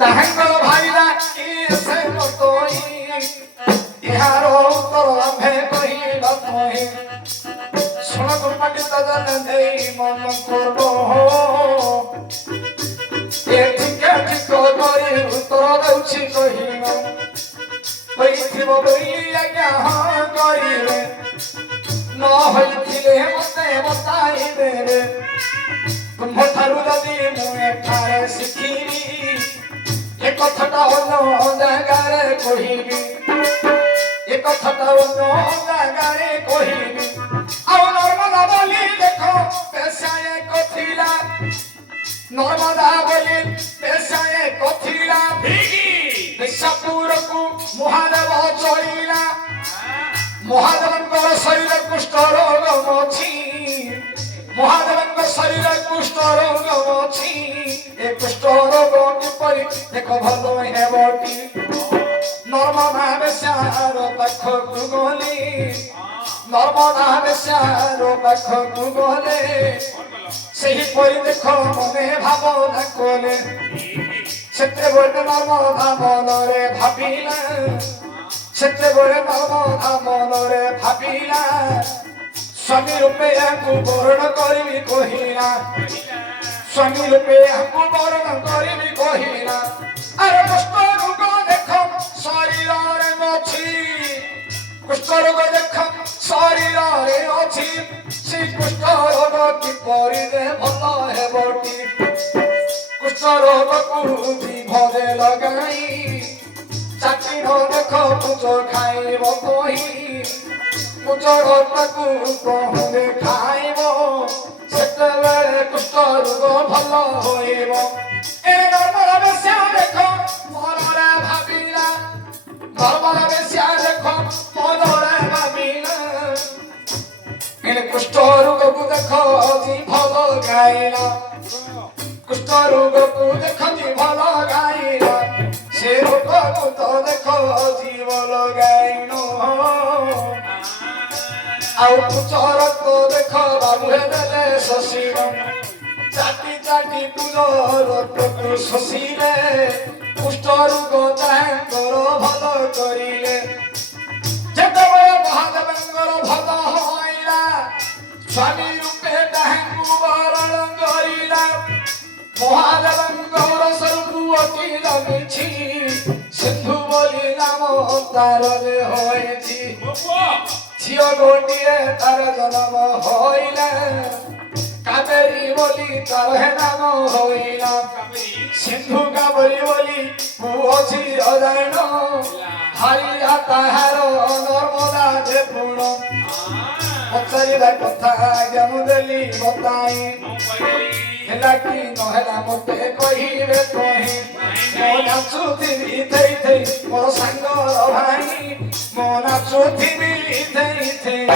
ତାହାଙ୍କର ଭାଇନା କିଏ ସେ ମତୋଇ ଇହାର ଉତ୍ତର ଆମ୍ଭେ କହିବା ତୋହି ଶୁଣ ପଣ୍ଡିତ ଜନ ଦେଇ ମନ କରବ ଏ ଠିକ ଠିକ କରି ଉତ୍ତର ଦେଉଛି କହିବ କହିଥିବ ବୋଲି ଆଜ୍ଞା ହଁ କରିବେ ନ ହୋଇଥିଲେ ମତେ ବତାଇବେ ତୁମଠାରୁ ଯଦି ମୁଁ ଏଠାରେ ଶିଖିବି ଏ କଥାଟା ଅନ୍ୟ ଜାଗାରେ କହିବି ଏ କଥାଟା ଅନ୍ୟ ଜାଗାରେ କହିବି ଆଉ ନର୍ମଦା ବୋଲି ଦେଖ ପେଶାଏ କଥିଲା ନର୍ମଦା ବୋଲି ପେଶାଏ କଥିଲା ବେଶାପୁରକୁ ମହାଦେବ ଚଳିଲା ମହାଦେବଙ୍କର ଶରୀର କୁଷ୍ଠ ରୋଗ ଅଛି ମହାଦେବଙ୍କ ଶରୀର କୁଷ୍ଠ ରୋଗ ଅଛି ଏ କୁଷ୍ଠ ରୋଗ କିପରି ଦେଖ ଭଲ ହେବଟି ନର୍ମଦା ବେଶ୍ୟାର ପାଖକୁ ଗଲି ନର୍ମଦା ବେଶ୍ୟାର ପାଖକୁ ଗଲେ ସେହିପରି ଦେଖ ମନେ ଭାବନା କଲେ ସେତେବେଳେ ନର୍ମଦା ମନରେ ଭାବିଲା ସେତେବେଳେ ନର୍ମଦା ମନରେ ଭାବିଲା ସ୍ୱାମୀ ରୂପେ ଏହାକୁ ବରଣ କରିବି କହିଲା ସ୍ୱାମୀ ରୂପେ ଏହାକୁ ବରଣ କରିବି କହିଲା ଆରେ କୁଷ୍ଠ ରୋଗ ଦେଖ ଶରୀରରେ ଅଛି କୁଷ୍ଠ ରୋଗ ଦେଖ ଶରୀରରେ ଅଛି ସେ କୁଷ୍ଠ ରୋଗ କିପରି ଭଲ ହେବଟି କୁଷ୍ଠ ରୋଗକୁ ଜିଭରେ ଲଗାଇ ଚାକିର ଦେଖ ପୁଜ ଖାଇବ କହି ପୁଜ ରକ୍ତକୁ କହୁରେ ଖାଇବ ସେତେବେଳେ କୁଷ୍ଠ ରୋଗ ଭଲ ହୋଇବ ଏ ନର୍ମଦା ବେଶ୍ୟା ଦେଖ ମନରେ ଭାବିଲା ନର୍ମଦା ବେଶ୍ୟା ଦେଖ ମନରେ ଭାବିଲା ଏ କୁଷ୍ଠ ରୋଗକୁ ଦେଖ ଭଲ ଗାଇଲା କୁଷ୍ଠ ରୋଗକୁ ଦେଖ ଭଲ ଗାଇଲା ସେ ରୋଗକୁ ତ ଦେଖ ଜୀବ ଲଗାଇନ ଆଉ କୁଷ୍ଠ ରକ୍ତ ଦେଖ ବାବୁରେ ଦେଲେ ଶଶିର ଚାଟି ଚାଟି ପୁଜ ରକ୍ତକୁ ଶୋଷିଲେ କୁଷ୍ଠ ରୋଗ ତାଙ୍କର ଭଲ କରିଲେ ଯେତେବେଳେ ମହାଦେବଙ୍କର ଭଲ ହୋଇଲା ସ୍ୱାମୀ ରୂପେ ତାହାଙ୍କୁ ବରଣ କରିଲା ମହାଦେବଙ୍କର ସ୍ୱରୂପ ଅତି ଲଗିଛି ସିନ୍ଧୁ ବୋଲି ନାମ ତାର ହୋଇଛି ଝିଅ ଗୋଟିଏ ତାର ଜନ୍ମ ହୋଇଲା କାବେରୀ ବୋଲି ତାର ନାମ ହୋଇଲା ସିନ୍ଧୁ କାବେରୀ ବୋଲି ପୁଅ ଝିଅ ଜାଣ ହାରିଲା ତାହାର ନର୍ମଦା ଯେ ପୁଣ ପଚାରିବା କଥା ଜ୍ଞାନ ଦେଲି ବତାଇ ହେଲା କି ନହେଲା ମତେ କହିବେ କହି ମୋ ନାଚୁଥିବି ଧେଇ ଧେଇ ମୋର ସାଙ୍ଗର ଭାଇ ମୋ ନାଚୁଥିବି ଧେଇ ଧେଇ